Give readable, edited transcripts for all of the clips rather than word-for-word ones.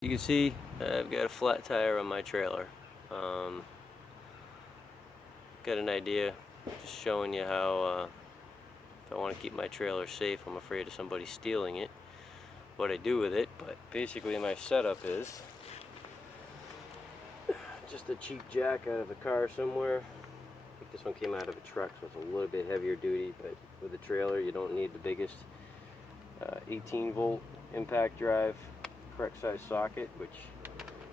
You can see I've got a flat tire on my trailer. Got an idea, just showing you how if I want to keep my trailer safe, I'm afraid of somebody stealing it, what I do with it. But basically my setup is just a cheap jack out of a car somewhere. I think this one came out of a truck, so it's a little bit heavier duty, but with a trailer you don't need the biggest 18 volt impact drive, correct size socket, which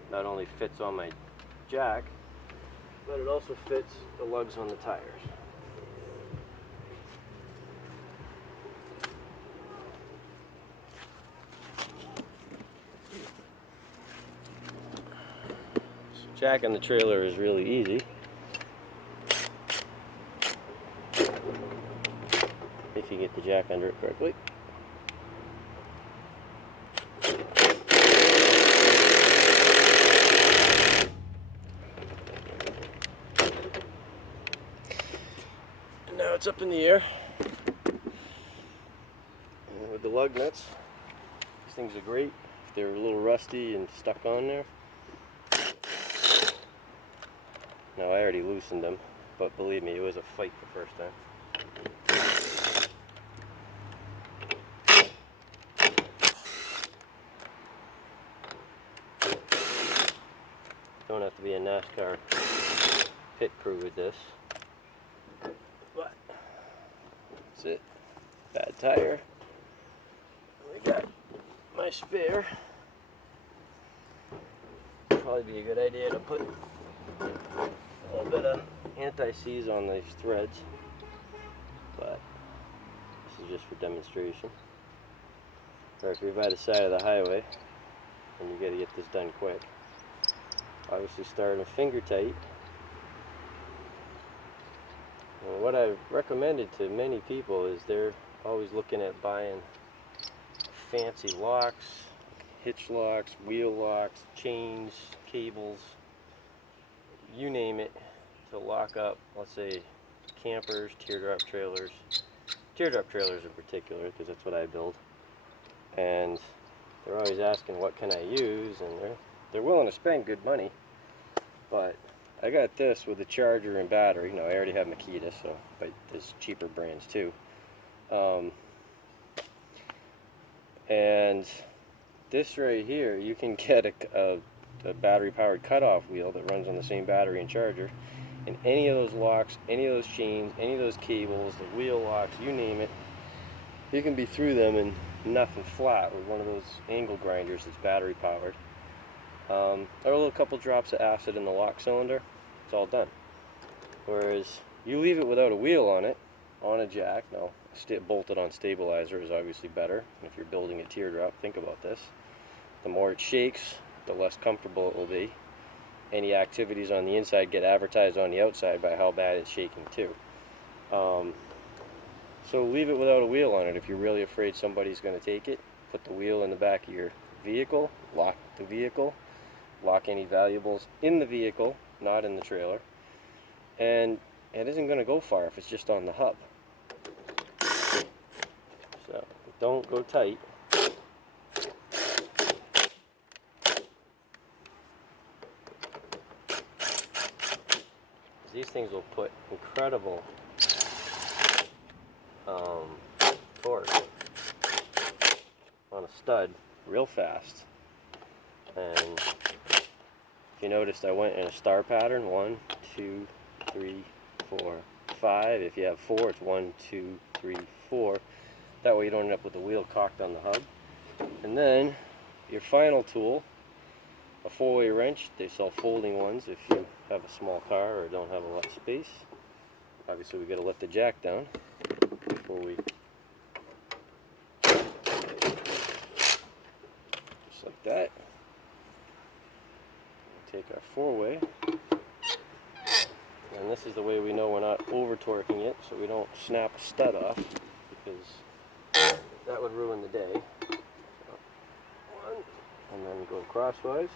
not only fits on my jack, but it also fits the lugs on the tires. So jacking the trailer is really easy if you get the jack under it correctly. And now it's up in the air. And with the lug nuts, these things are great if they're a little rusty and stuck on there. Now I already loosened them, but believe me, it was a fight the first time. Don't have to be a NASCAR pit crew with this, but that's it. Bad tire. I got my spare. Probably be a good idea to put a little bit of anti-seize on these threads, but this is just for demonstration. Or if you're by the side of the highway and you got to get this done quick, obviously start them finger tight. And what I've recommended to many people is they're always looking at buying fancy locks, hitch locks, wheel locks, chains, cables, you name it, to lock up, let's say, campers, teardrop trailers in particular, because that's what I build. And they're always asking, what can I use? And they're willing to spend good money. But I got this with the charger and battery. Now I already have Makita, so, but there's cheaper brands too. And this right here, you can get a battery powered cutoff wheel that runs on the same battery and charger, and any of those locks, any of those chains, any of those cables, the wheel locks, you name it, you can be through them and nothing flat with one of those angle grinders that's battery powered. Or a little couple drops of acid in the lock cylinder, it's all done. Whereas you leave it without a wheel on it, on a jack, now bolted on stabilizer is obviously better. If you're building a teardrop, think about this. The more it shakes, the less comfortable it will be. Any activities on the inside get advertised on the outside by how bad it's shaking too. So leave it without a wheel on it. If you're really afraid somebody's going to take it, put the wheel in the back of your vehicle, lock the vehicle, lock any valuables in the vehicle, not in the trailer, and it isn't going to go far if it's just on the hub. So don't go tight. These things will put incredible torque on a stud real fast. And if you noticed, I went in a star pattern: 1, 2, 3, 4, 5. If you have 4, it's 1, 2, 3, 4. That way you don't end up with the wheel cocked on the hub. And then your final tool, a 4-way wrench. They sell folding ones if you have a small car or don't have a lot of space. Obviously we got to lift the jack down before we, just like that. Take our 4-way, and this is the way we know we're not over torquing it, so we don't snap a stud off, because that would ruin the day. So, 1, and then go crosswise.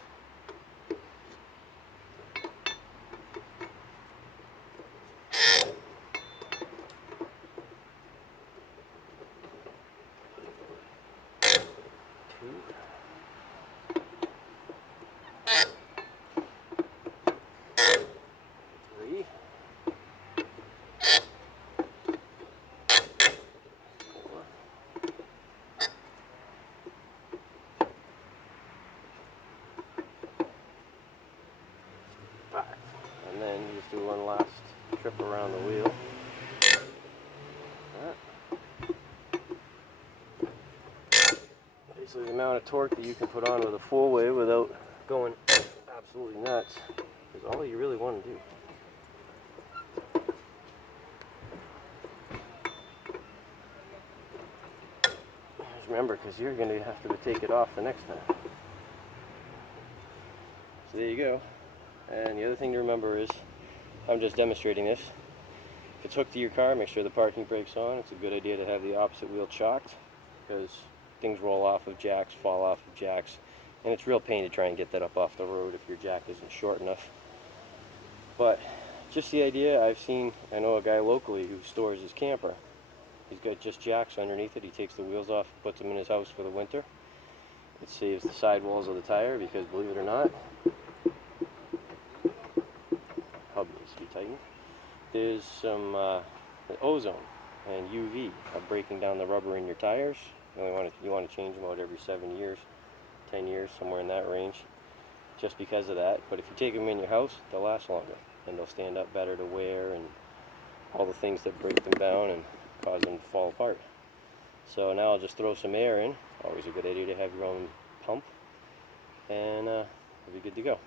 trip around the wheel. Basically the amount of torque that you can put on with a four-way without going absolutely nuts is all you really want to do. Just remember, because you're going to have to take it off the next time. So there you go. And the other thing to remember is, I'm just demonstrating this. If it's hooked to your car, make sure the parking brake's on. It's a good idea to have the opposite wheel chocked, because things roll off of jacks, fall off of jacks, and it's real pain to try and get that up off the road if your jack isn't short enough. But just the idea, I know a guy locally who stores his camper. He's got just jacks underneath it. He takes the wheels off, puts them in his house for the winter. It saves the sidewalls of the tire because, believe it or not, hub needs to be tightened. There's some ozone and UV are breaking down the rubber in your tires. You want to change them out every 7 years, 10 years, somewhere in that range, just because of that. But if you take them in your house, they'll last longer and they'll stand up better to wear and all the things that break them down and cause them to fall apart. So now I'll just throw some air in. Always a good idea to have your own pump, and you'll be good to go.